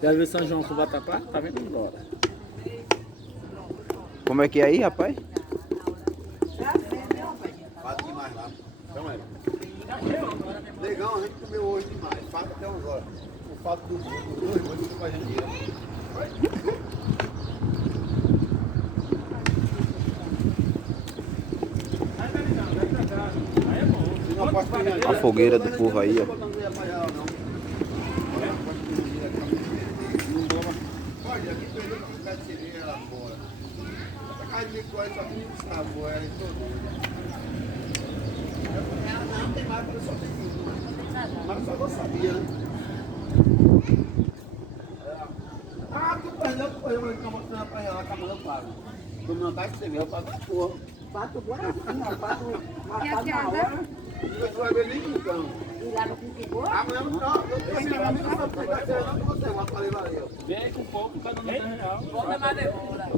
Já viu São João com Vatapá? Tá vindo embora. Como é que é aí, rapaz? Fato demais lá. Então é. Legal, a gente comeu hoje demais. Fato até umas horas. O fato do dois ficou com a gente. A fogueira do povo aí, ó. Olha, aqui perdeu que lugar de cerveja lá fora. A casa de coisa só tem um sabor, ela é todo. Ela não tem mais, só tem um. Mas só não sabia, né? Ah, tu perdeu, tu perdeu, mas acabou sendo apanhar lá, acabou eu pago. Tu não tá que você viu, eu pago a porra. Pato Guaracinha, pato marcado que na anda? hora. E você vai ver nem então. E lá no Piquigô, Amanhã não, eu tenho que amigo só pegar não que você vai falei valeu. Vem aí com pouco, cada um R$10. Bota na demora.